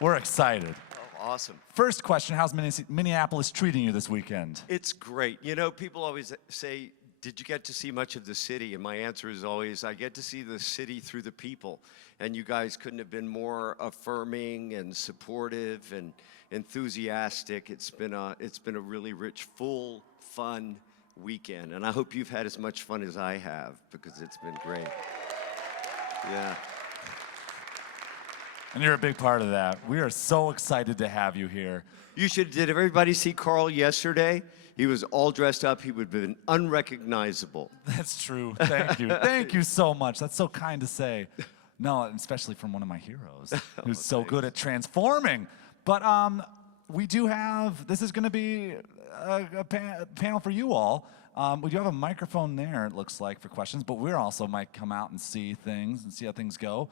We're excited. Oh, awesome. First question, how's Minneapolis treating you this weekend? It's great. You know, people always say, did you get to see much of the city? And my answer is always, I get to see the city through the people. And you guys couldn't have been more affirming and supportive and enthusiastic. It's been a really rich, full, fun weekend. And I hope you've had as much fun as I have, because it's been great. Yeah. And you're a big part of that. We are so excited to have you here. Did everybody see Carl yesterday? He was all dressed up. He would have been unrecognizable. That's true. Thank you. Thank you so much. That's so kind to say. No, especially from one of my heroes who's so good at transforming. But we do have, this is going to be a panel for you all. We do have a microphone there, it looks like, for questions, but we also might come out and see things and see how things go.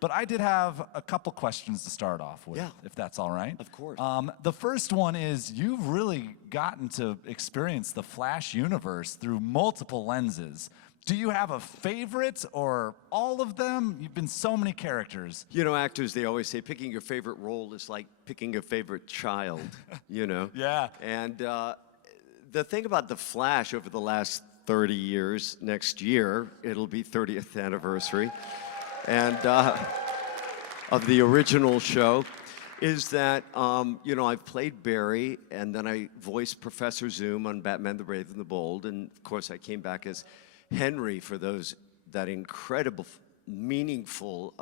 But I did have a couple questions to start off with, if that's all right. Of course. The first one is, you've really gotten to experience the Flash universe through multiple lenses. Do you have a favorite or all of them? You've been so many characters. You know, actors, they always say picking your favorite role is like picking a favorite child, you know? Yeah. And the thing about The Flash over the last 30 years, next year, it'll be 30th anniversary, and of the original show, is that, you know, I've played Barry, and then I voiced Professor Zoom on Batman the Brave and the Bold, and of course I came back as Henry for that incredible, meaningful,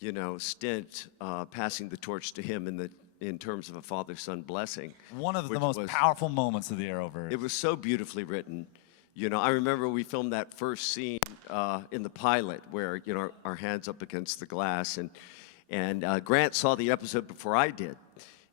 you know, stint, passing the torch to him in terms of a father-son blessing. One of the most powerful moments of the Arrowverse. It was so beautifully written. You know, I remember we filmed that first scene in the pilot where, you know, our hands up against the glass, and Grant saw the episode before I did.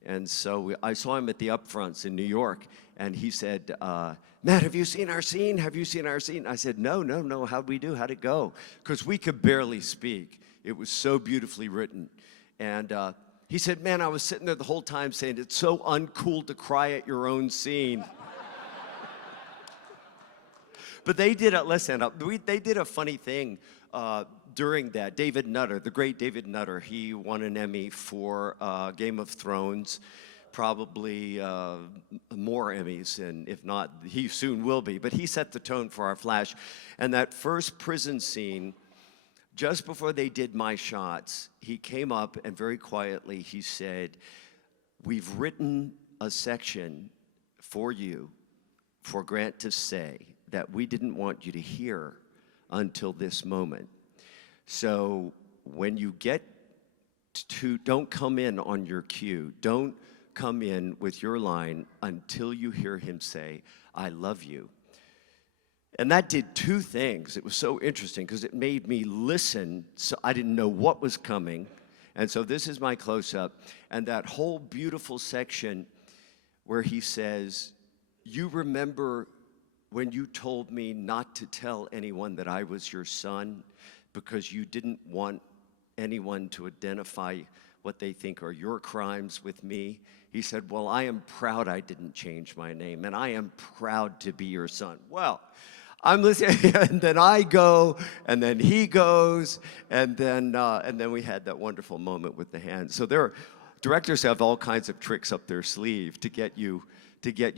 And so I saw him at the upfronts in New York, and he said, Matt, have you seen our scene? Have you seen our scene? I said, no, how'd we do? How'd it go? Because we could barely speak. It was so beautifully written. And he said, man, I was sitting there the whole time saying, it's so uncool to cry at your own scene. But they did they did a funny thing during that. David Nutter, the great David Nutter, he won an Emmy for Game of Thrones, probably more Emmys, and if not, he soon will be. But he set the tone for our Flash. And that first prison scene, just before they did my shots, he came up and very quietly he said, we've written a section for you, for Grant to say, that we didn't want you to hear until this moment. So when you get to, don't come in on your cue. Don't come in with your line until you hear him say, I love you. And that did two things. It was so interesting because it made me listen, so I didn't know what was coming. And so this is my close-up. And that whole beautiful section where he says, you remember when you told me not to tell anyone that I was your son because you didn't want anyone to identify what they think are your crimes with me? He said, well, I am proud I didn't change my name, and I am proud to be your son. Well, I'm listening, and then I go, and then he goes, and then we had that wonderful moment with the hands. So directors have all kinds of tricks up their sleeve to get you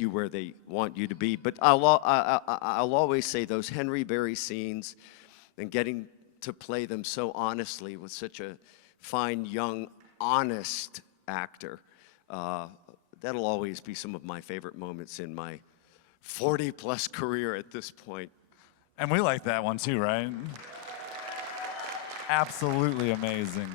where they want you to be. But I'll always say those Henry Barry scenes and getting to play them so honestly with such a fine, young, honest actor, that'll always be some of my favorite moments in my 40-plus career at this point. And we like that one too, right? Absolutely amazing.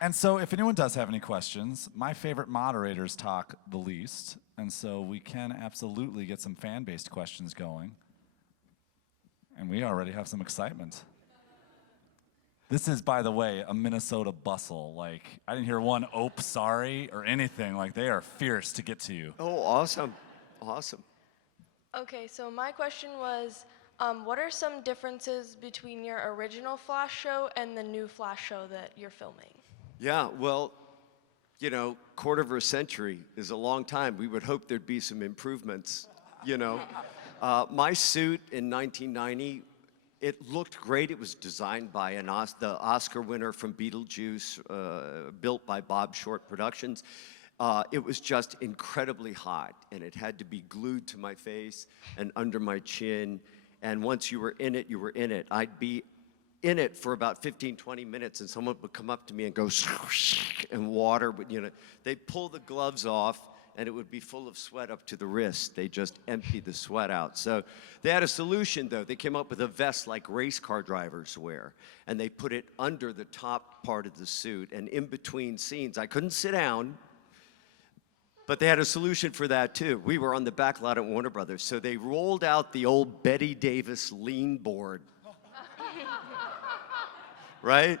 And so if anyone does have any questions, my favorite moderators talk the least, and so we can absolutely get some fan-based questions going. And we already have some excitement. This is, by the way, a Minnesota bustle. Like, I didn't hear one "ope, sorry" or anything. Like, they are fierce to get to you. Oh, awesome. Awesome. Okay, so my question was, what are some differences between your original Flash show and the new Flash show that you're filming? Yeah, well, you know, quarter of a century is a long time. We would hope there'd be some improvements, you know. My suit in 1990, It looked great. It was designed by the Oscar winner from Beetlejuice, built by Bob Short Productions. It was just incredibly hot, and it had to be glued to my face and under my chin. And once you were in it, you were in it. I'd be in it for about 15, 20 minutes, and someone would come up to me and go, and water would, they'd pull the gloves off, and it would be full of sweat up to the wrist. They just emptied the sweat out. So they had a solution, though. They came up with a vest like race car drivers wear, and they put it under the top part of the suit, and in between scenes, I couldn't sit down, but they had a solution for that, too. We were on the back lot at Warner Brothers, so they rolled out the old Betty Davis lean board, right?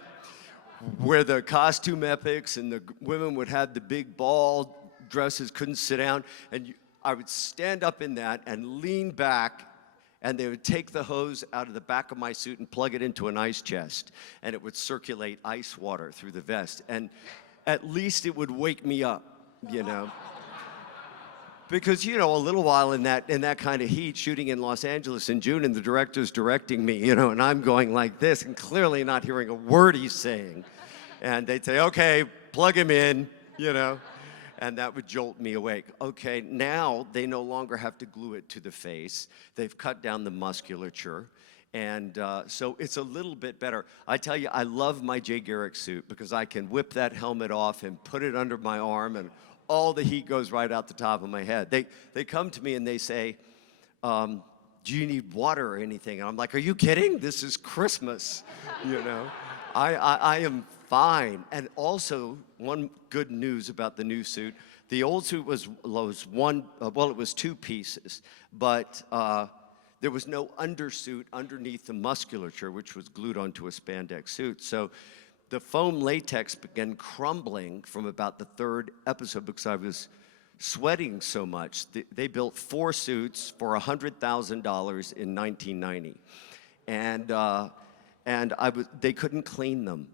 Where the costume epics and the women would have the big ball dresses, couldn't sit down, and I would stand up in that and lean back, and they would take the hose out of the back of my suit and plug it into an ice chest, and it would circulate ice water through the vest, and at least it would wake me up, Because, a little while in that kind of heat, shooting in Los Angeles in June, and the director's directing me, and I'm going like this, and clearly not hearing a word he's saying. And they'd say, okay, plug him in, and that would jolt me awake. Okay, now they no longer have to glue it to the face. They've cut down the musculature, and so it's a little bit better. I tell you, I love my Jay Garrick suit because I can whip that helmet off and put it under my arm, and all the heat goes right out the top of my head. They come to me and they say, do you need water or anything? And I'm like, are you kidding? This is Christmas, I am fine. And also, one good news about the new suit, the old suit was it was two pieces, but there was no undersuit underneath the musculature, which was glued onto a spandex suit. So the foam latex began crumbling from about the third episode because I was sweating so much. They built 4 suits for $100,000 in 1990. And they couldn't clean them.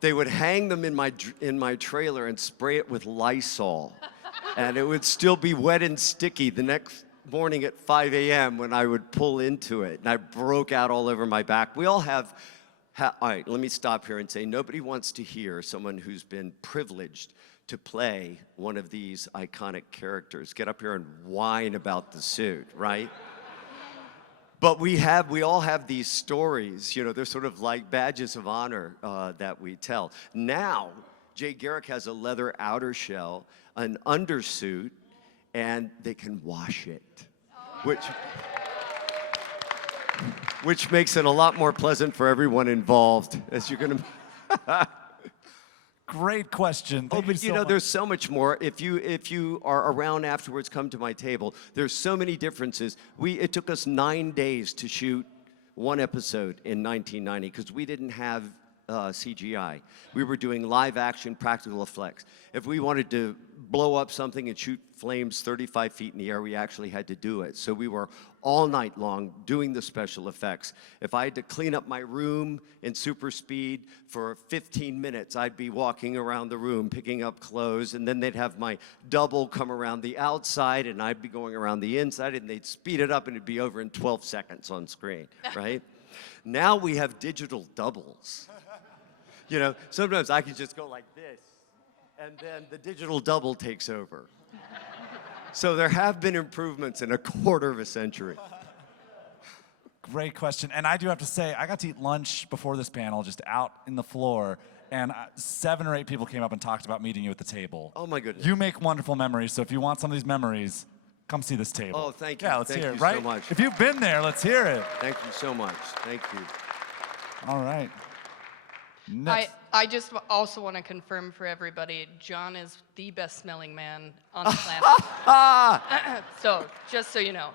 They would hang them in my trailer and spray it with Lysol. And it would still be wet and sticky the next morning at 5 a.m. when I would pull into it. And I broke out all over my back. We all have all right, let me stop here and say nobody wants to hear someone who's been privileged to play one of these iconic characters get up here and whine about the suit, right? But we all have these stories, they're sort of like badges of honor that we tell. Now, Jay Garrick has a leather outer shell, an undersuit, and they can wash it, which makes it a lot more pleasant for everyone involved, as you're gonna. Great question. Thank you so much. There's so much more. If you are around afterwards, come to my table. There's so many differences. It took us 9 days to shoot one episode in 1990 because we didn't have CGI. We were doing live action practical effects. If we wanted to blow up something and shoot flames 35 feet in the air, we actually had to do it. So we were all night long doing the special effects. If I had to clean up my room in super speed for 15 minutes, I'd be walking around the room picking up clothes, and then they'd have my double come around the outside, and I'd be going around the inside, and they'd speed it up, and it'd be over in 12 seconds on screen, right? Now we have digital doubles. Sometimes I can just go like this, and then the digital double takes over. So there have been improvements in a quarter of a century. Great question. And I do have to say, I got to eat lunch before this panel, just out in the floor, and 7 or 8 people came up and talked about meeting you at the table. Oh, my goodness. You make wonderful memories, so if you want some of these memories, come see this table. Oh, thank you. Yeah, let's thank hear you it, right? so much. If you've been there, let's hear it. Thank you so much. Thank you. All right. Next. I just also want to confirm for everybody, John is the best-smelling man on the planet. So, just so you know.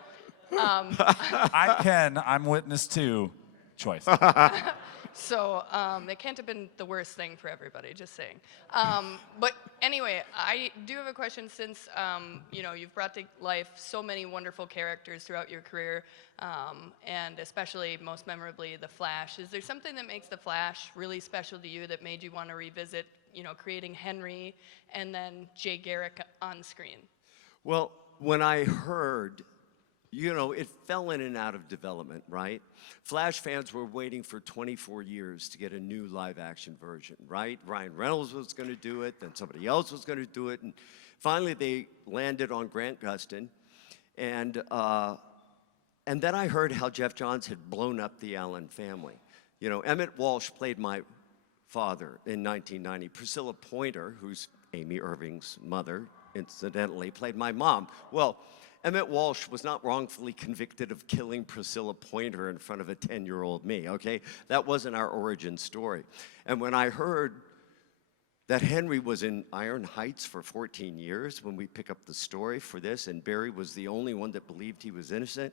I'm witness to choice. So, it can't have been the worst thing for everybody, just saying. But anyway, I do have a question since, you've brought to life so many wonderful characters throughout your career, and especially, most memorably, The Flash. Is there something that makes The Flash really special to you that made you want to revisit, creating Henry and then Jay Garrick on screen? Well, when I heard you know, it fell in and out of development, right? Flash fans were waiting for 24 years to get a new live-action version, right? Ryan Reynolds was going to do it, then somebody else was going to do it, and finally they landed on Grant Gustin, and then I heard how Jeff Johns had blown up the Allen family. You know, Emmett Walsh played my father in 1990. Priscilla Pointer, who's Amy Irving's mother, incidentally, played my mom. Well, Emmett Walsh was not wrongfully convicted of killing Priscilla Pointer in front of a 10-year-old me, okay? That wasn't our origin story. And when I heard that Henry was in Iron Heights for 14 years when we pick up the story for this, and Barry was the only one that believed he was innocent,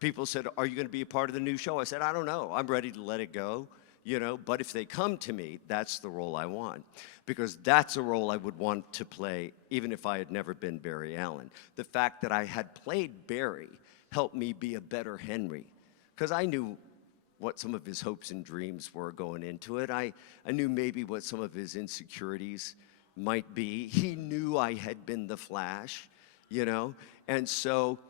people said, are you going to be a part of the new show? I said, I don't know. I'm ready to let it go, you know, but if they come to me, that's the role I want, because that's a role I would want to play even if I had never been Barry Allen. The fact that I had played Barry helped me be a better Henry, because I knew what some of his hopes and dreams were going into it. I knew maybe what some of his insecurities might be. He knew I had been the Flash, you know, and so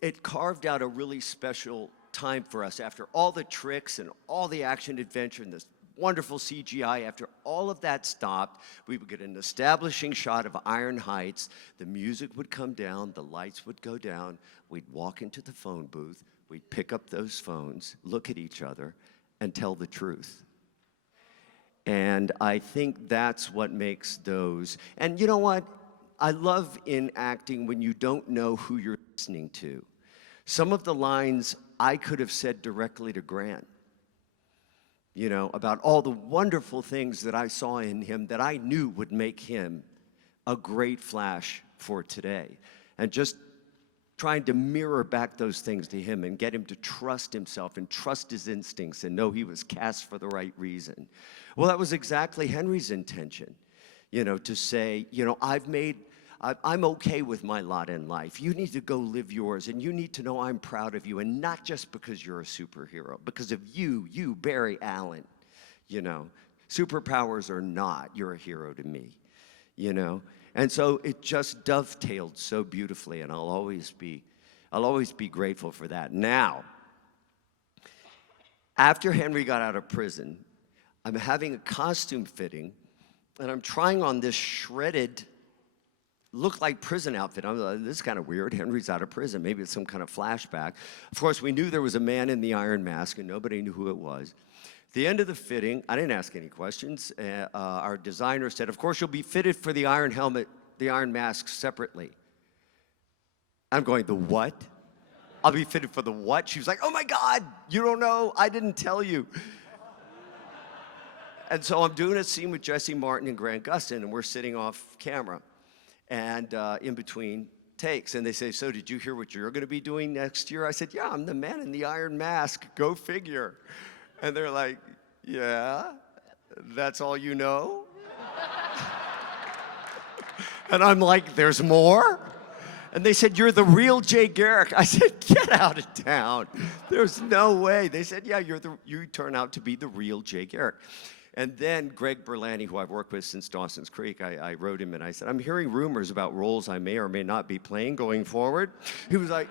it carved out a really special time for us after all the tricks and all the action adventure and this wonderful CGI. After all of that stopped, we would get an establishing shot of Iron Heights. The music would come down, the lights would go down. We'd walk into the phone booth. We'd pick up those phones, look at each other, and tell the truth. And I think that's what makes those. And you know what? I love in acting when you don't know who you're listening to. Some of the lines I could have said directly to Grant, you know, about all the wonderful things that I saw in him that I knew would make him a great Flash for today. And just trying to mirror back those things to him and get him to trust himself and trust his instincts and know he was cast for the right reason. Well, that was exactly Henry's intention, you know, to say, you know, I'm okay with my lot in life. You need to go live yours, and you need to know I'm proud of you, and not just because you're a superhero, because of you, Barry Allen, you know. Superpowers or not, you're a hero to me, you know. And so it just dovetailed so beautifully, and I'll always be grateful for that. Now, after Henry got out of prison, I'm having a costume fitting, and I'm trying on this shredded, look like prison outfit. I'm like, this is kind of weird. Henry's out of prison. Maybe it's some kind of flashback. Of course, we knew there was a man in the iron mask, and nobody knew who it was. At the end of the fitting, I didn't ask any questions. Our designer said, of course, you'll be fitted for the iron helmet, the iron mask separately. I'm going, the what? I'll be fitted for the what? She was like, oh my God, you don't know? I didn't tell you. And so I'm doing a scene with Jesse Martin and Grant Gustin, and we're sitting off camera. And in between takes, and they say, so did you hear what you're going to be doing next year? I said, yeah, I'm the man in the iron mask, go figure. And they're like, yeah, that's all you know? And I'm like, there's more? And they said, you're the real Jay Garrick. I said, get out of town. There's no way. They said, yeah, you turn out to be the real Jay Garrick. And then Greg Berlanti, who I've worked with since Dawson's Creek, I wrote him and I said, I'm hearing rumors about roles I may or may not be playing going forward. He was like,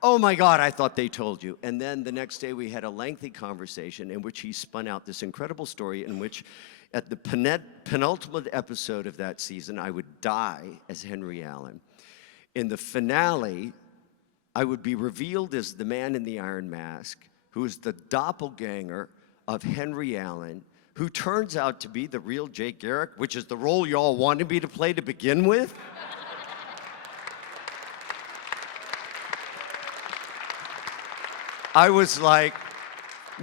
oh my God, I thought they told you. And then the next day we had a lengthy conversation in which he spun out this incredible story in which at the penultimate episode of that season, I would die as Henry Allen. In the finale, I would be revealed as the man in the iron mask, who is the doppelganger of Henry Allen, who turns out to be the real Jay Garrick, which is the role y'all wanted me to play to begin with. I was like,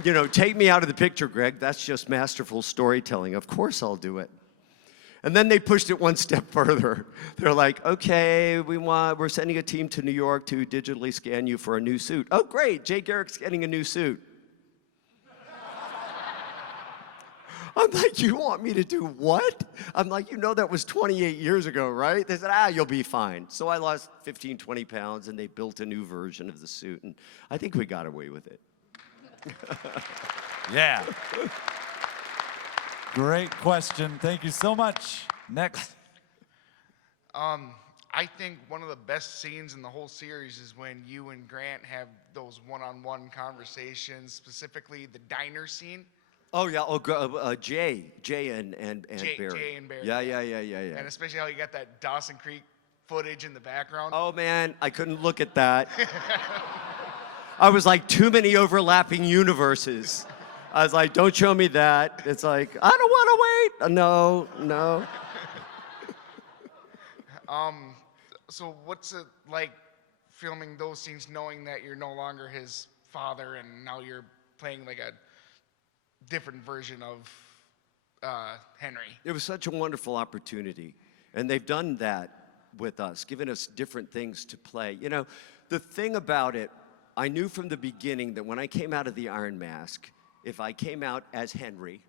you know, take me out of the picture, Greg. That's just masterful storytelling. Of course I'll do it. And then they pushed it one step further. They're like, okay, we're sending a team to New York to digitally scan you for a new suit. Oh, great, Jay Garrick's getting a new suit. I'm like, you want me to do what? I'm like, you know that was 28 years ago, right? They said, you'll be fine. So I lost 15, 20 pounds, and they built a new version of the suit, and I think we got away with it. Yeah. Great question. Thank you so much. Next. I I think one of the best scenes in the whole series is when you and Grant have those one-on-one conversations, specifically the diner scene. Oh yeah. Oh, Jay and Barry. Jay and Barry. Yeah. And especially how you got that Dawson Creek footage in the background. Oh man, I couldn't look at that. I was like, too many overlapping universes. I was like, don't show me that. It's like, I don't want to wait. No. So what's it like filming those scenes knowing that you're no longer his father and now you're playing like a different version of Henry? It was such a wonderful opportunity. And they've done that with us, given us different things to play. You know, the thing about it, I knew from the beginning that when I came out of the Iron Mask, if I came out as Henry,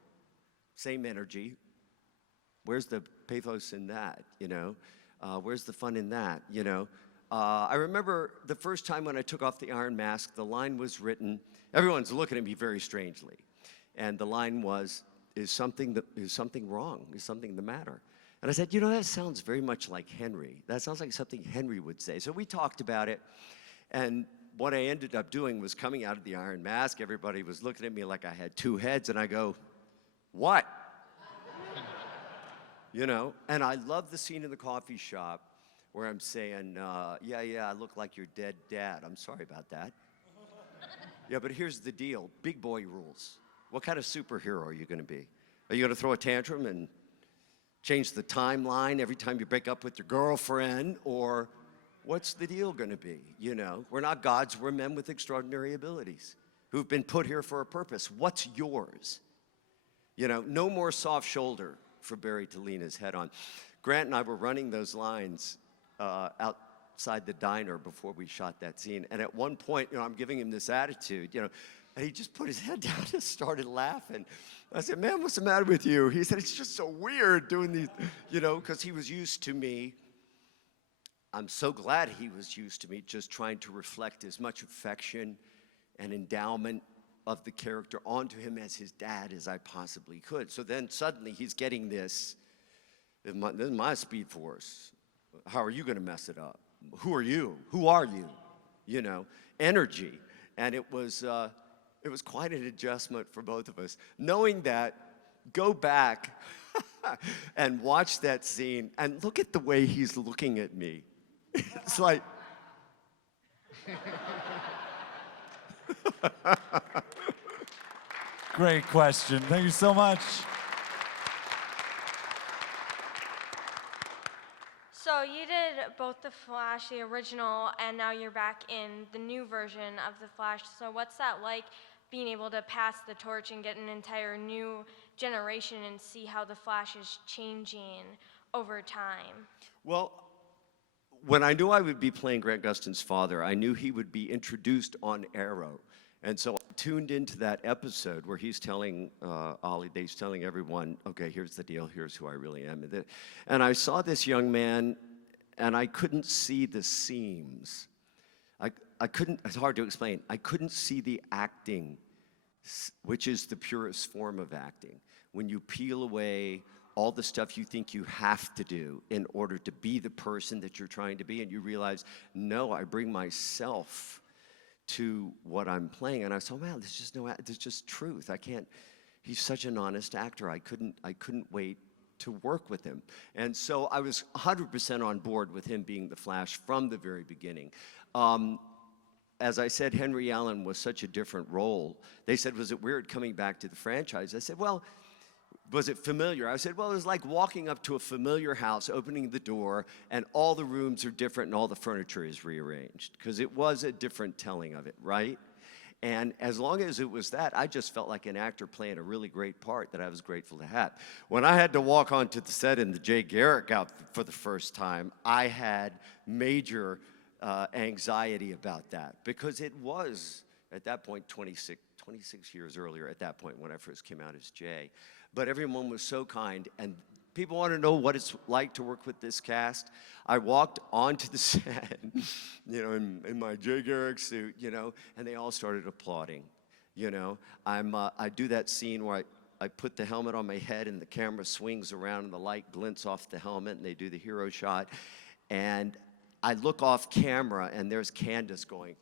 same energy, where's the pathos in that, you know? Where's the fun in that, you know? I remember the first time when I took off the Iron Mask, the line was written, everyone's looking at me very strangely. And the line was, is something wrong? Is something the matter? And I said, you know, that sounds very much like Henry. That sounds like something Henry would say. So we talked about it, and what I ended up doing was coming out of the Iron Mask. Everybody was looking at me like I had two heads, and I go, what? You know, and I love the scene in the coffee shop where I'm saying, yeah, I look like your dead dad. I'm sorry about that. Yeah, but here's the deal. Big boy rules. What kind of superhero are you going to be? Are you going to throw a tantrum and change the timeline every time you break up with your girlfriend? Or what's the deal going to be? You know, we're not gods. We're men with extraordinary abilities who've been put here for a purpose. What's yours? You know, no more soft shoulder for Barry to lean his head on. Grant and I were running those lines outside the diner before we shot that scene. And at one point, you know, I'm giving him this attitude, you know, and he just put his head down and started laughing. I said, man, what's the matter with you? He said, it's just so weird doing these, you know, because he was used to me. I'm so glad he was used to me just trying to reflect as much affection and endowment of the character onto him as his dad as I possibly could. So then suddenly he's getting this is my Speed Force. How are you going to mess it up? Who are you? Who are you? You know, energy. And it was quite an adjustment for both of us. Knowing that, go back and watch that scene and look at the way he's looking at me. It's like, Great question. Thank you so much. So you did both the Flash, the original, and now you're back in the new version of the Flash. So what's that like, being able to pass the torch and get an entire new generation and see how the Flash is changing over time? well, when I knew I would be playing Grant Gustin's father, I knew he would be introduced on Arrow. And so I tuned into that episode where he's telling Ollie, he's telling everyone, okay, here's the deal, here's who I really am. And I saw this young man, and I couldn't see the seams. I couldn't, it's hard to explain. I couldn't see the acting, which is the purest form of acting. When you peel away all the stuff you think you have to do in order to be the person that you're trying to be, and you realize, no, I bring myself to what I'm playing. And I said, man, there's just truth. He's such an honest actor. I couldn't wait to work with him. And so I was 100% on board with him being the Flash from the very beginning. As I said, Henry Allen was such a different role. They said, was it weird coming back to the franchise? I said, well, was it familiar? I said, well, it was like walking up to a familiar house, opening the door, and all the rooms are different and all the furniture is rearranged, because it was a different telling of it, right? And as long as it was that, I just felt like an actor playing a really great part that I was grateful to have. When I had to walk onto the set in the Jay Garrick outfit for the first time, I had major anxiety about that, because it was, at that point, 26 years earlier at that point when I first came out as Jay. But everyone was so kind, and people want to know what it's like to work with this cast. I walked onto the set, you know, in my Jay Garrick suit, you know, and they all started applauding, you know. I do that scene where I put the helmet on my head and the camera swings around and the light glints off the helmet and they do the hero shot. And I look off camera, and there's Candace going.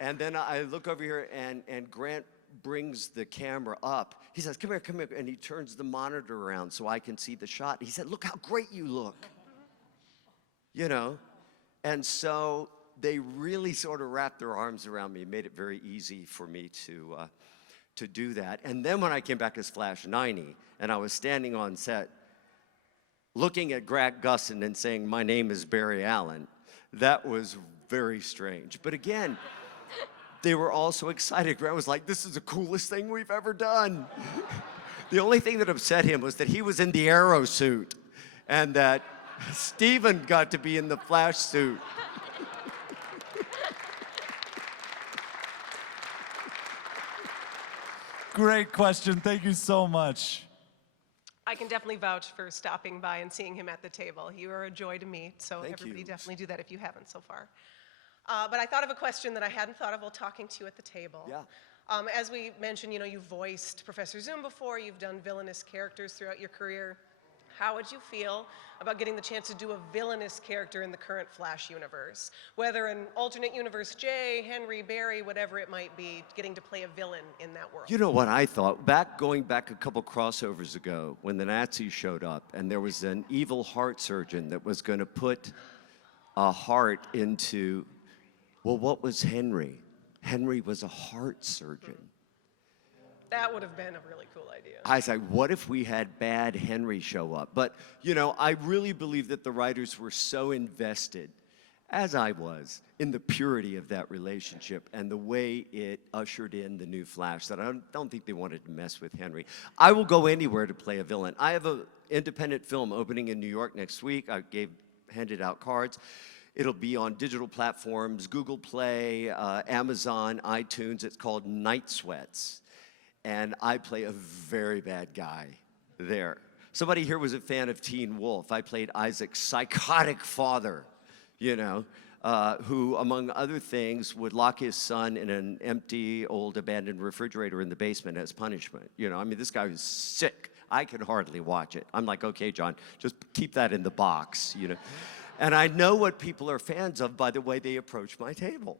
And then I look over here, and Grant brings the camera up. He says, come here, and he turns the monitor around so I can see the shot. He said, look how great you look. You know? And so they really sort of wrapped their arms around me, made it very easy for me to do that. And then when I came back as Flash 90, and I was standing on set, looking at Grant Gustin and saying, my name is Barry Allen, that was very strange. But again, they were all so excited. Grant was like, this is the coolest thing we've ever done. The only thing that upset him was that he was in the Arrow suit and that Steven got to be in the Flash suit. Great question. Thank you so much. I can definitely vouch for stopping by and seeing him at the table. You are a joy to meet, so Thank everybody you. definitely do that if you haven't so far. But I thought of a question that I hadn't thought of while talking to you at the table. Yeah. As we mentioned, you know, you've voiced Professor Zoom before, you've done villainous characters throughout your career. How would you feel about getting the chance to do a villainous character in the current Flash universe? Whether an alternate universe Jay, Henry, Barry, whatever it might be, getting to play a villain in that world. You know what I thought? Going back a couple crossovers ago, when the Nazis showed up, and there was an evil heart surgeon that was going to put a heart into, well, what was Henry? Henry was a heart surgeon. That would have been a really cool idea. I was like, what if we had bad Henry show up? But, you know, I really believe that the writers were so invested, as I was, in the purity of that relationship and the way it ushered in the new Flash that I don't think they wanted to mess with Henry. I will go anywhere to play a villain. I have an independent film opening in New York next week. I handed out cards. It'll be on digital platforms, Google Play, Amazon, iTunes. It's called Night Sweats. And I play a very bad guy there. Somebody here was a fan of Teen Wolf. I played Isaac's psychotic father, you know, who, among other things, would lock his son in an empty, old, abandoned refrigerator in the basement as punishment. You know, I mean, this guy was sick. I could hardly watch it. I'm like, okay, John, just keep that in the box, you know. And I know what people are fans of by the way they approach my table.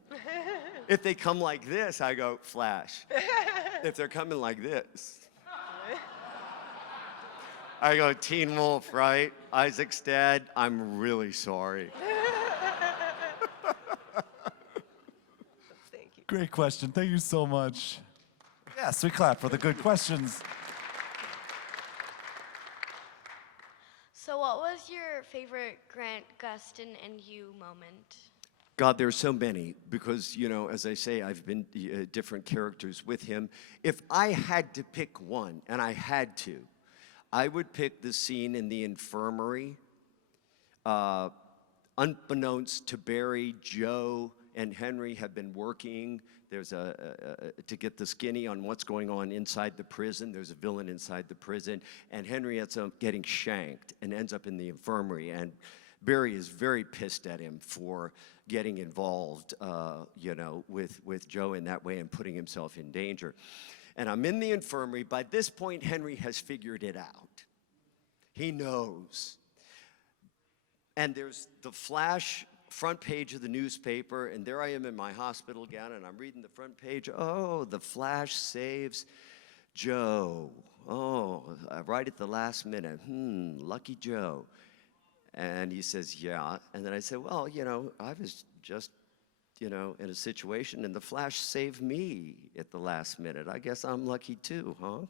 If they come like this, I go, Flash. If they're coming like this, I go, Teen Wolf, right? Isaac's dad, I'm really sorry. Thank you. Great question. Thank you so much. Yes, we clap for the good questions. So what was your favorite Grant Gustin and you moment? God, there's so many because, you know, as I say, I've been different characters with him. If I had to pick one, and I had to, I would pick the scene in the infirmary. Unbeknownst to Barry, Joe and Henry have been working. There's to get the skinny on what's going on inside the prison. There's a villain inside the prison, and Henry ends up getting shanked and ends up in the infirmary. And Barry is very pissed at him for getting involved, you know, with Joe in that way and putting himself in danger. And I'm in the infirmary. By this point, Henry has figured it out. He knows. And there's the Flash front page of the newspaper, and there I am in my hospital gown, and I'm reading the front page. Oh, the Flash saves Joe. Oh, right at the last minute. Lucky Joe. And he says, yeah. And then I said, well, you know, I was just, you know, in a situation, and the Flash saved me at the last minute. I guess I'm lucky too, huh?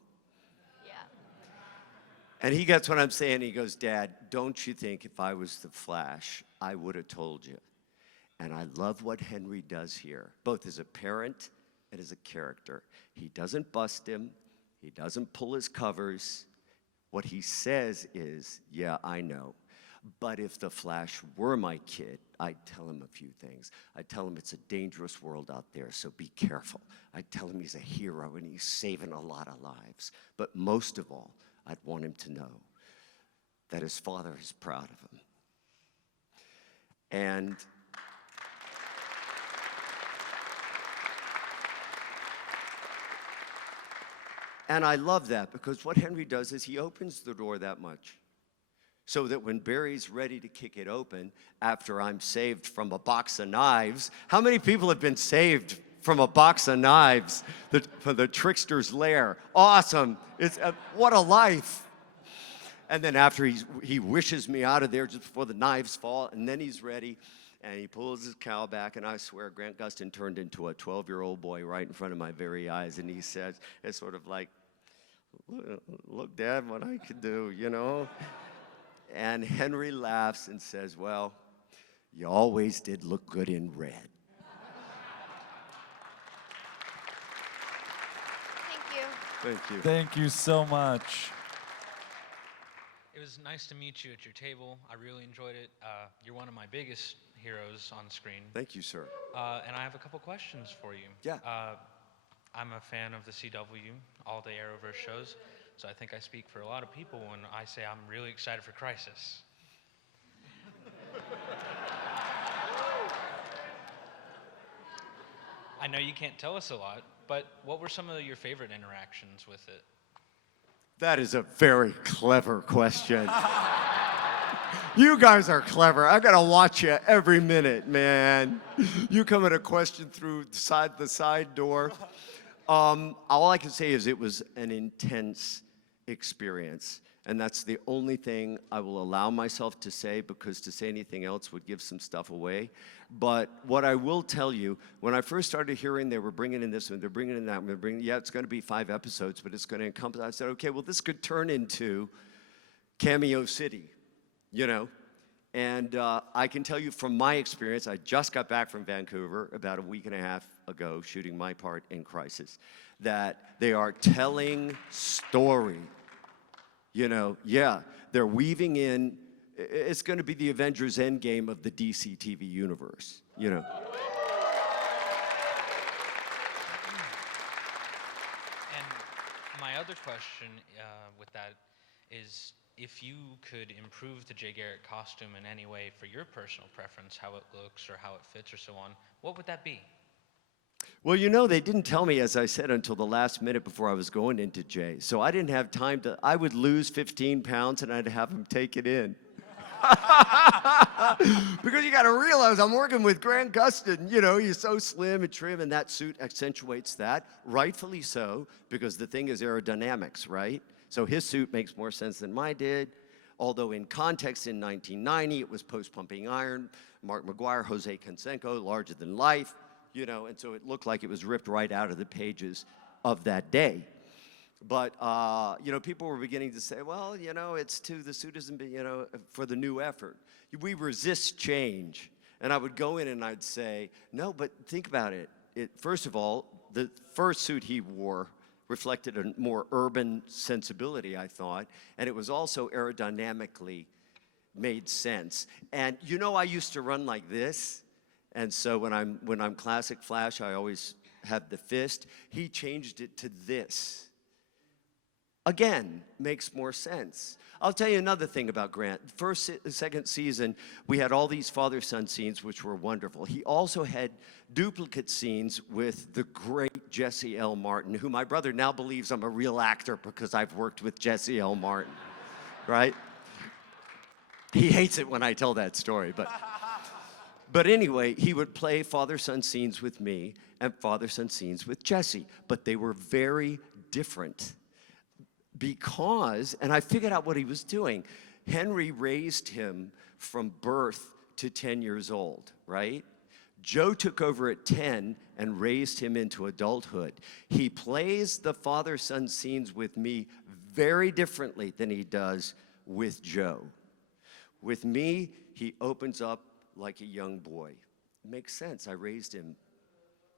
Yeah. And he gets what I'm saying. He goes, Dad, don't you think if I was the Flash, I would have told you? And I love what Henry does here, both as a parent and as a character. He doesn't bust him. He doesn't pull his covers. What he says is, yeah, I know. But if the Flash were my kid, I'd tell him a few things. I'd tell him it's a dangerous world out there, so be careful. I'd tell him he's a hero and he's saving a lot of lives. But most of all, I'd want him to know that his father is proud of him. And I love that because what Henry does is he opens the door that much. so that when Barry's ready to kick it open after I'm saved from a box of knives, how many people have been saved from a box of knives from the trickster's lair? Awesome. What a life. And then after he wishes me out of there just before the knives fall, and then he's ready, and he pulls his cowl back, and I swear Grant Gustin turned into a 12-year-old boy right in front of my very eyes, and he says, it's sort of like, look, Dad, what I could do, you know? And Henry laughs and says, well, you always did look good in red. Thank you. Thank you. Thank you so much. It was nice to meet you at your table. I really enjoyed it. You're one of my biggest heroes on screen. Thank you, sir. And I have a couple questions for you. Yeah. I'm a fan of the CW, all the Arrowverse shows, so I think I speak for a lot of people when I say I'm really excited for Crisis. I know you can't tell us a lot, but what were some of your favorite interactions with it? That is a very clever question. You guys are clever. I gotta watch you every minute, man. You come at a question through the side door. All I can say is it was an intense experience. And that's the only thing I will allow myself to say, because to say anything else would give some stuff away. But what I will tell you, when I first started hearing they were bringing in this one, they're bringing in that one, yeah, it's going to be 5 episodes, but it's going to encompass, I said, okay, well, this could turn into Cameo City, you know? And I can tell you from my experience, I just got back from Vancouver about a week and a half ago, shooting my part in Crisis, that they are telling story. You know, yeah, they're weaving in, it's going to be the Avengers Endgame of the DC TV universe, you know. And my other question with that is, if you could improve the Jay Garrick costume in any way for your personal preference, how it looks or how it fits or so on, what would that be? Well, you know, they didn't tell me, as I said, until the last minute before I was going into Jay. So I didn't have time to, I would lose 15 pounds and I'd have him take it in. Because you got to realize I'm working with Grant Gustin. You know, he's so slim and trim, and that suit accentuates that, rightfully so, because the thing is aerodynamics, right? So his suit makes more sense than mine did. Although in context, in 1990, it was post-pumping iron, Mark McGuire, Jose Canseco, larger than life. You know, and so it looked like it was ripped right out of the pages of that day. But, you know, people were beginning to say, well, you know, the suit isn't, you know, for the new effort. We resist change. And I would go in and I'd say, no, but think about it. First of all, the first suit he wore reflected a more urban sensibility, I thought. And it was also aerodynamically made sense. And, you know, I used to run like this. And so when I'm classic Flash, I always have the fist. He changed it to this. Again, makes more sense. I'll tell you another thing about Grant. Second season, we had all these father-son scenes, which were wonderful. He also had duplicate scenes with the great Jesse L. Martin, who my brother now believes I'm a real actor because I've worked with Jesse L. Martin, right? He hates it when I tell that story, But anyway, he would play father-son scenes with me and father-son scenes with Jesse. But they were very different because, and I figured out what he was doing. Henry raised him from birth to 10 years old, right? Joe took over at 10 and raised him into adulthood. He plays the father-son scenes with me very differently than he does with Joe. With me, he opens up like a young boy. It makes sense. I raised him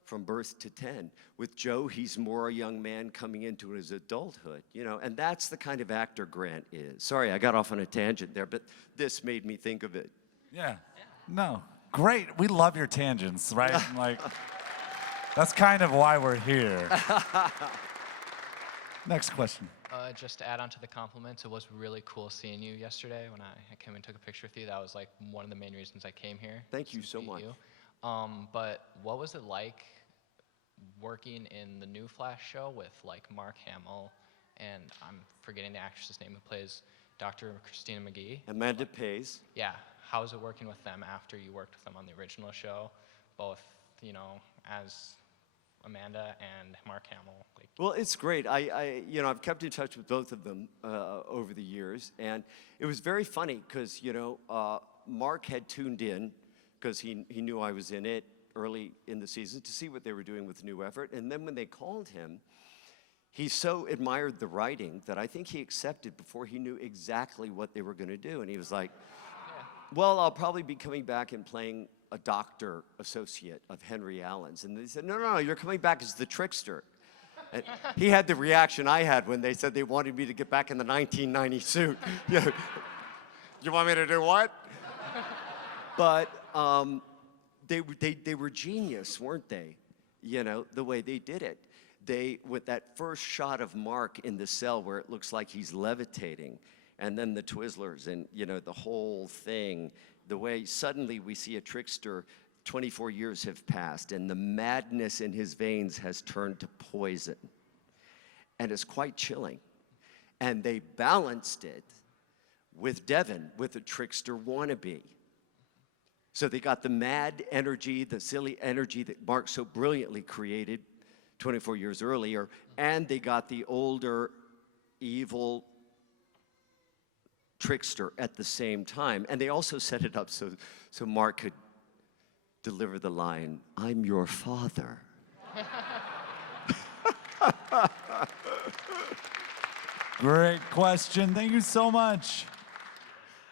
from birth to 10. With Joe, he's more a young man coming into his adulthood, you know, and that's the kind of actor Grant is. Sorry, I got off on a tangent there, but this made me think of it. Yeah. No. Great. We love your tangents, right? Like, that's kind of why we're here. Next question. Just to add on to the compliments, it was really cool seeing you yesterday when I came and took a picture with you. That was like one of the main reasons I came here. Thank you so much. But what was it like working in the new Flash show with like Mark Hamill, and I'm forgetting the actress's name who plays Dr. Christina McGee. Amanda Pays. Yeah, how was it working with them after you worked with them on the original show, both, as Amanda and Mark Hamill? Well, it's great. I've kept in touch with both of them over the years, and it was very funny because, Mark had tuned in because he knew I was in it early in the season to see what they were doing with the new effort, and then when they called him, he so admired the writing that I think he accepted before he knew exactly what they were going to do, and he was like, well, I'll probably be coming back and playing a doctor associate of Henry Allen's. And they said, no, you're coming back as the trickster. And he had the reaction I had when they said they wanted me to get back in the 1990 suit. You want me to do what? But they were genius, weren't they? The way they did it. With that first shot of Mark in the cell where it looks like he's levitating, and then the Twizzlers and, the whole thing, the way suddenly we see a trickster, 24 years have passed, and the madness in his veins has turned to poison. And it's quite chilling. And they balanced it with Devin, with a trickster wannabe. So they got the mad energy, the silly energy that Mark so brilliantly created 24 years earlier, and they got the older, evil trickster at the same time. And they also set it up so Mark could deliver the line, "I'm your father." Great question. Thank you so much.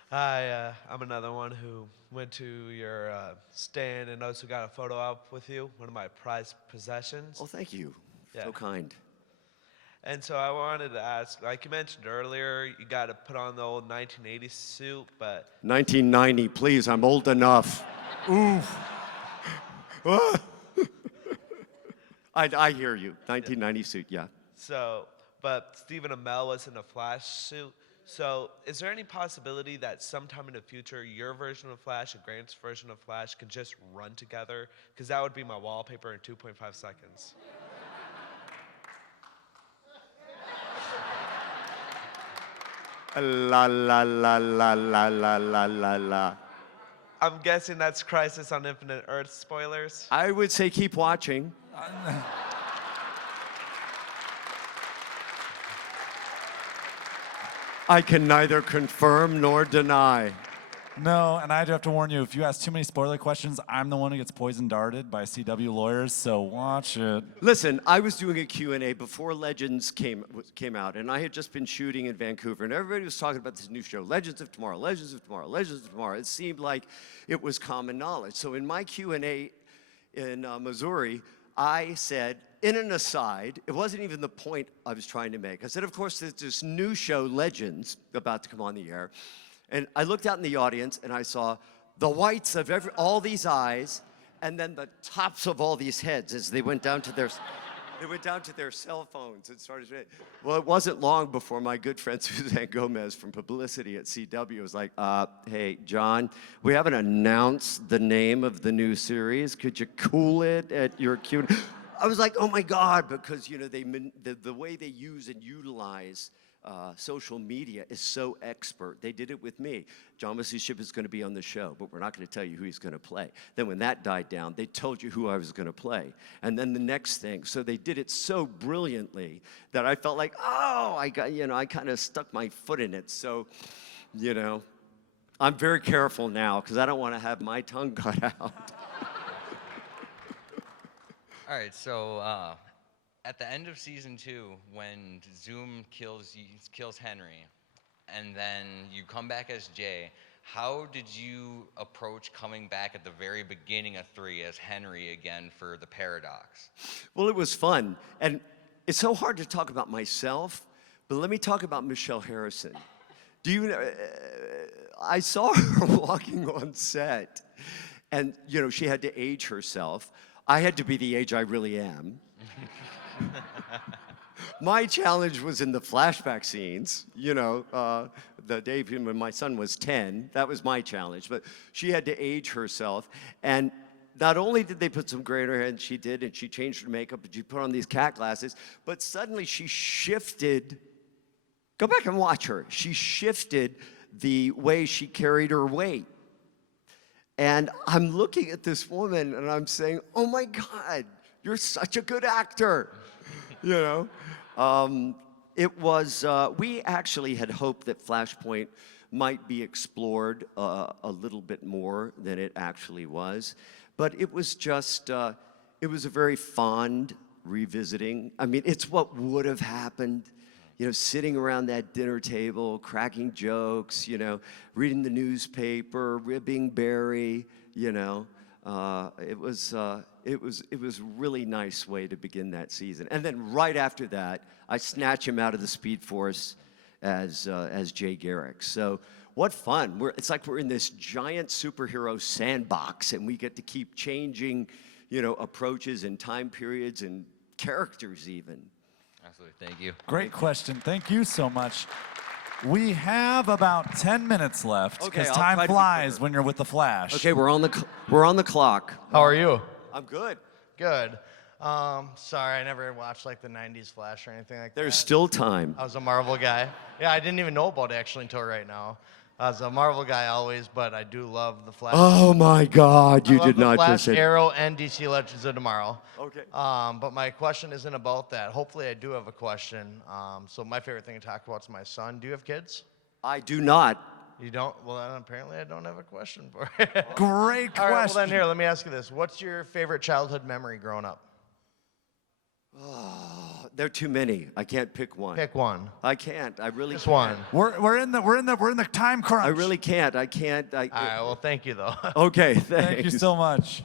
Hi, I'm another one who went to your stand and also got a photo op with you, one of my prized possessions. Oh, thank you. Yeah. So kind. And so I wanted to ask, like you mentioned earlier, you got to put on the old 1980 suit, but 1990, please, I'm old enough. Oof. I hear you. 1990 suit, yeah. But Stephen Amell was in a Flash suit. So is there any possibility that sometime in the future, your version of Flash and Grant's version of Flash could just run together? Because that would be my wallpaper in 2.5 seconds. La la la la la la la la la. I'm guessing that's Crisis on Infinite Earth spoilers. I would say keep watching. I can neither confirm nor deny. No, and I do have to warn you, if you ask too many spoiler questions, I'm the one who gets poison darted by CW lawyers, so watch it. Listen, I was doing a Q&A before Legends came out, and I had just been shooting in Vancouver, and everybody was talking about this new show, Legends of Tomorrow, Legends of Tomorrow, Legends of Tomorrow. It seemed like it was common knowledge. So in my Q&A in Missouri, I said, in an aside, it wasn't even the point I was trying to make. I said, of course, there's this new show, Legends, about to come on the air. And I looked out in the audience, and I saw the whites of all these eyes, and then the tops of all these heads as they went down to their cell phones and started. Well, it wasn't long before my good friend Suzanne Gomez from publicity at CW was like, "Hey, John, we haven't announced the name of the new series. Could you cool it at your Q?" I was like, "Oh my God!" Because the way they use and utilize social media is so expert. They did it with me. John Wesley Shipp is going to be on the show, but we're not going to tell you who he's going to play. Then when that died down, they told you who I was going to play. And then the next thing. So they did it so brilliantly that I felt like, oh, I kind of stuck my foot in it. So, I'm very careful now because I don't want to have my tongue cut out. All right, so at the end of season 2, when Zoom kills Henry, and then you come back as Jay, how did you approach coming back at the very beginning of 3 as Henry again for the paradox? Well, it was fun. And it's so hard to talk about myself, but let me talk about Michelle Harrison. I saw her walking on set, and, she had to age herself. I had to be the age I really am. My challenge was in the flashback scenes, the day when my son was 10. That was my challenge. But she had to age herself. And not only did they put some gray in her hair, and she did, and she changed her makeup, and she put on these cat glasses, but suddenly she shifted Go back and watch her. She shifted the way she carried her weight. And I'm looking at this woman and I'm saying, oh my God, you're such a good actor. You know? It was, we actually had hoped that Flashpoint might be explored a little bit more than it actually was. But it was just, it was a very fond revisiting. I mean, it's what would have happened. You know, sitting around that dinner table, cracking jokes, you know, reading the newspaper, ribbing Barry, you know. It was a really nice way to begin that season. And then right after that, I snatch him out of the Speed Force as Jay Garrick. So what fun. It's like we're in this giant superhero sandbox and we get to keep changing, you know, approaches and time periods and characters even. Absolutely, thank you. Great question. Thank you so much. We have about 10 minutes left because I'll time try to be flies quicker. when you're with the Flash. Okay, we're on the clock. How are you? I'm good. Good. Sorry, I never watched like the 90s Flash or anything like that. There's still time. I was a Marvel guy. Yeah, I didn't even know about it actually until right now. I was a Marvel guy always, but I do love the Flash. Oh my God, you I love did the not Flash, just say. Arrow, and DC Legends of Tomorrow. Okay. But my question isn't about that. Hopefully, I do have a question. So my favorite thing to talk about is my son. Do you have kids? I do not. You don't? Well, then apparently I don't have a question for Great All right, well question. then here, let me ask you this. What's your favorite childhood memory growing up? Oh, there are too many. I can't pick one. Pick one. I can't. I really Just can't. one. We're in the time crunch. I really can't. I can't. All right, well, thank you, though. Okay, thanks. Thank you so much.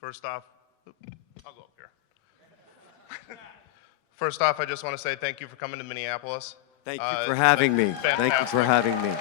First off, I'll go up here. First off, I just want to say thank you for coming to Minneapolis. Thank you for having me. Thank you for fantastic. having me.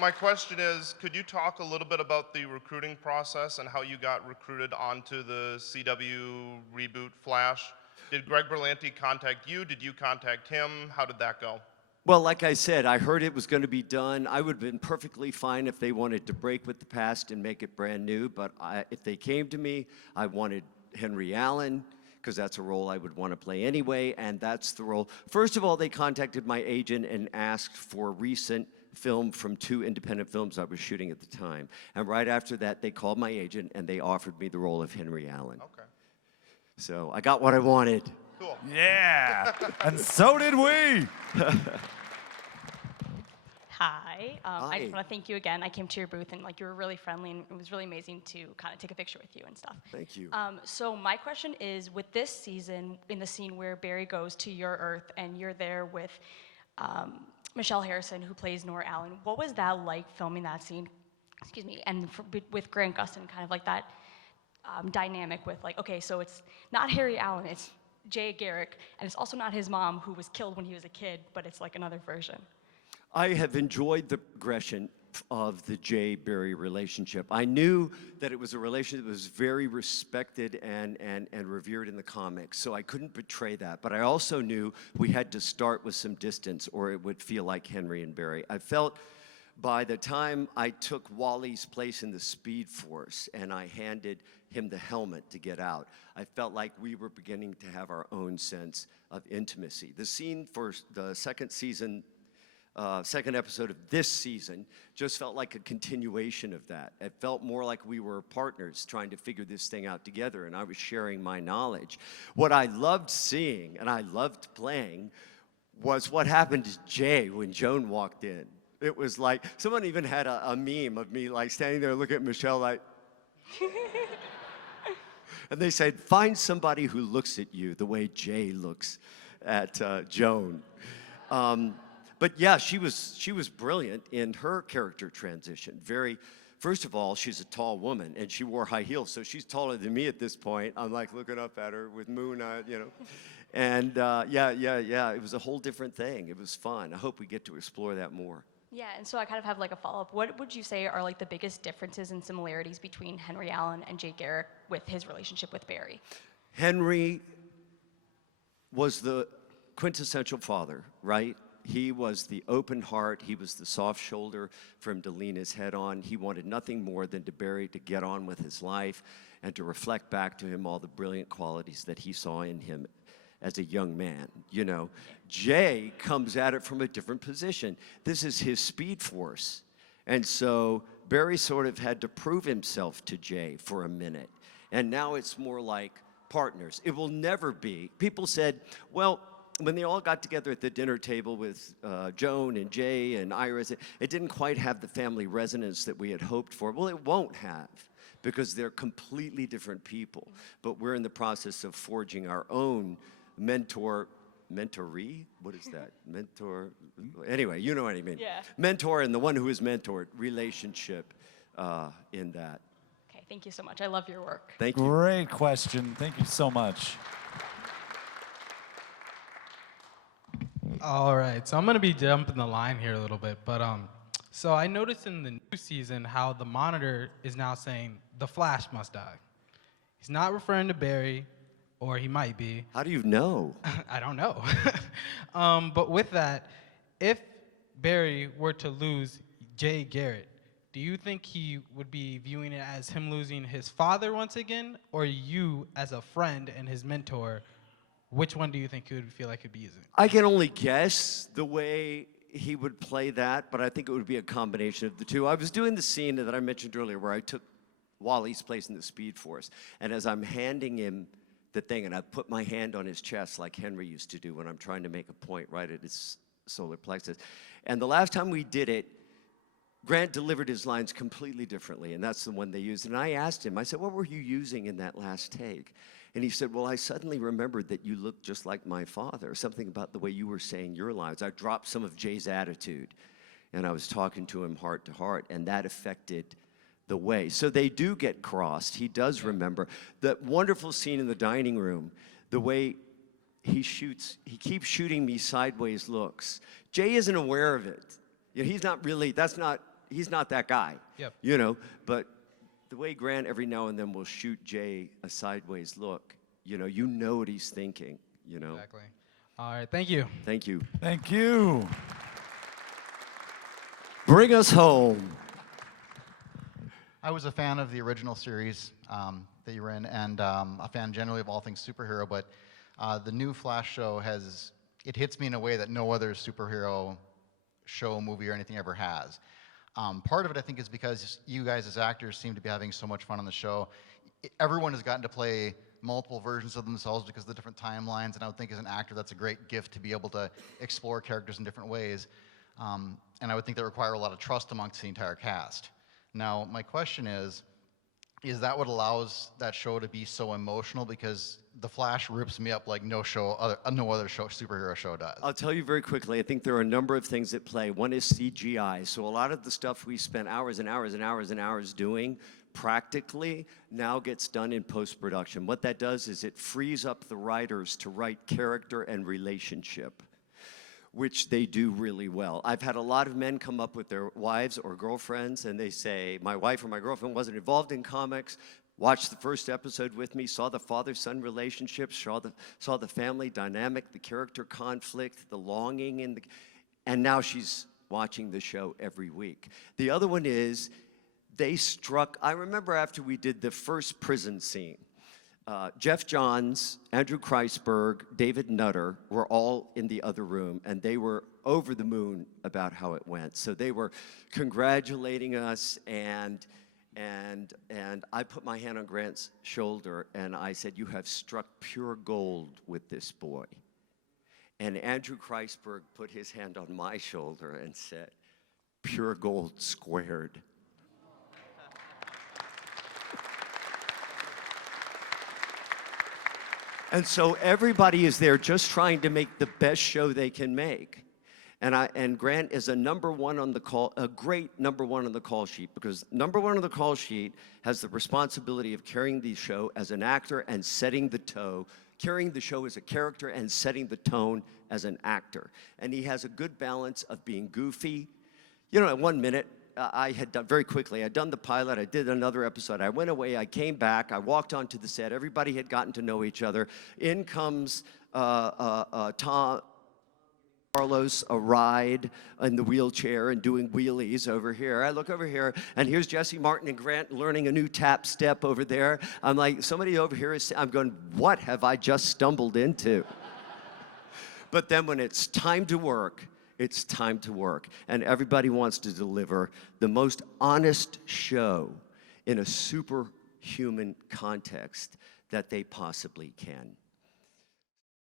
My question is, could you talk a little bit about the recruiting process and how you got recruited onto the CW reboot Flash? Did Greg Berlanti contact you? Did you contact him? How did that go? Well, like I said, I heard it was going to be done. I would have been perfectly fine if they wanted to break with the past and make it brand new, but if they came to me, I wanted Henry Allen, because that's a role I would want to play anyway, and that's the role. First of all, they contacted my agent and asked for recent film from 2 independent films I was shooting at the time. And right after that, they called my agent and they offered me the role of Henry Allen. Okay. So I got what I wanted. Cool. Yeah, and so did we. Hi. I Hi. just want to thank you again. I came to your booth and like you were really friendly and it was really amazing to kind of take a picture with you and stuff. Thank you. So my question is, with this season, in the scene where Barry goes to your Earth and you're there with Michelle Harrison, who plays Nora Allen, what was that like filming that scene? Excuse me, and with Grant Gustin, kind of like that dynamic with like, okay, so it's not Harry Allen, it's Jay Garrick, and it's also not his mom who was killed when he was a kid, but it's like another version. I have enjoyed the progression of the Jay-Barry relationship. I knew that it was a relationship that was very respected and revered in the comics, so I couldn't betray that. But I also knew we had to start with some distance or it would feel like Henry and Barry. I felt by the time I took Wally's place in the Speed Force and I handed him the helmet to get out, I felt like we were beginning to have our own sense of intimacy. The scene for the second episode of this season just felt like a continuation of that. It felt more like we were partners trying to figure this thing out together, and I was sharing my knowledge. What I loved seeing and I loved playing was what happened to Jay when Joan walked in. It was like, someone even had a meme of me like standing there looking at Michelle like, and they said, find somebody who looks at you the way Jay looks at Joan. But yeah, she was brilliant in her character transition. First of all, she's a tall woman, and she wore high heels, so she's taller than me at this point. I'm like looking up at her with moon, you know. And yeah, it was a whole different thing. It was fun. I hope we get to explore that more. Yeah, and so I kind of have like a follow-up. What would you say are like the biggest differences and similarities between Henry Allen and Jay Garrick with his relationship with Barry? Henry was the quintessential father, right? He was the open heart. He was the soft shoulder for him to lean his head on. He wanted nothing more than Barry to get on with his life and to reflect back to him all the brilliant qualities that he saw in him as a young man, you know. Jay comes at it from a different position. This is his Speed Force. And so Barry sort of had to prove himself to Jay for a minute. And now it's more like partners. It will never be. People said, well, when they all got together at the dinner table with Joan and Jay and Iris, it didn't quite have the family resonance that we had hoped for. Well, it won't have, because they're completely different people. But we're in the process of forging our own mentoree? What is that? Mentor? Anyway, you know what I mean. Yeah. Mentor and the one who is mentored, relationship in that. Okay, thank you so much. I love your work. Thank you. Great question. Thank you so much. All right, so I'm gonna be jumping the line here a little bit, but so I noticed in the new season how the monitor is now saying the Flash must die. He's not referring to Barry, or he might be. How do you know? I don't know. But with that, if Barry were to lose Jay Garrick, do you think he would be viewing it as him losing his father once again, or you as a friend and his mentor? Which one do you think he would feel like he'd be using? I can only guess the way he would play that, but I think it would be a combination of the two. I was doing the scene that I mentioned earlier where I took Wally's place in the Speed Force, and as I'm handing him the thing, and I put my hand on his chest like Henry used to do when I'm trying to make a point right at his solar plexus. And the last time we did it, Grant delivered his lines completely differently, and that's the one they used. And I asked him, I said, what were you using in that last take? And he said, well, I suddenly remembered that you looked just like my father, something about the way you were saying your lines. I dropped some of Jay's attitude, and I was talking to him heart to heart, and that affected the way. So they do get crossed. He does remember. That wonderful scene in the dining room, the way he shoots, he keeps shooting me sideways looks. Jay isn't aware of it. You know, he's not really, he's not that guy. Yep. You know, but the way Grant every now and then will shoot Jay a sideways look, you know what he's thinking, you know. Exactly. All right, thank you. Thank you. Thank you. Bring us home. I was a fan of the original series that you were in, and a fan generally of all things superhero, but the new Flash show it hits me in a way that no other superhero show, movie, or anything ever has. Part of it, I think, is because you guys as actors seem to be having so much fun on the show. Everyone has gotten to play multiple versions of themselves because of the different timelines, and I would think as an actor that's a great gift to be able to explore characters in different ways. And I would think that require a lot of trust amongst the entire cast. Now, my question is that what allows that show to be so emotional? Because The Flash rips me up like no other superhero show does. I'll tell you very quickly, I think there are a number of things at play. One is CGI. So a lot of the stuff we spent hours and hours and hours and hours doing practically now gets done in post-production. What that does is it frees up the writers to write character and relationship, which they do really well. I've had a lot of men come up with their wives or girlfriends, and they say, my wife or my girlfriend wasn't involved in comics, watched the first episode with me, saw the father-son relationship, saw the family dynamic, the character conflict, the longing, and now she's watching the show every week. The other one is, I remember after we did the first prison scene, Jeff Johns, Andrew Kreisberg, David Nutter were all in the other room, and they were over the moon about how it went. So they were congratulating us, and I put my hand on Grant's shoulder, and I said, you have struck pure gold with this boy. And Andrew Kreisberg put his hand on my shoulder and said, pure gold squared. And so everybody is there just trying to make the best show they can make. And Grant is a number one on the call, a great number one on the call sheet, because number one on the call sheet has the responsibility of carrying the show as an actor and setting the tone, carrying the show as a character and setting the tone as an actor. And he has a good balance of being goofy. You know, at 1 minute, I had done very quickly, I'd done the pilot, I did another episode, I went away, I came back, I walked onto the set, everybody had gotten to know each other. In comes Tom Carlos a ride in the wheelchair and doing wheelies over here. I look over here, and here's Jesse Martin and Grant learning a new tap step over there. I'm like, somebody over here is, I'm going, what have I just stumbled into? But then when it's time to work, it's time to work. And everybody wants to deliver the most honest show in a superhuman context that they possibly can.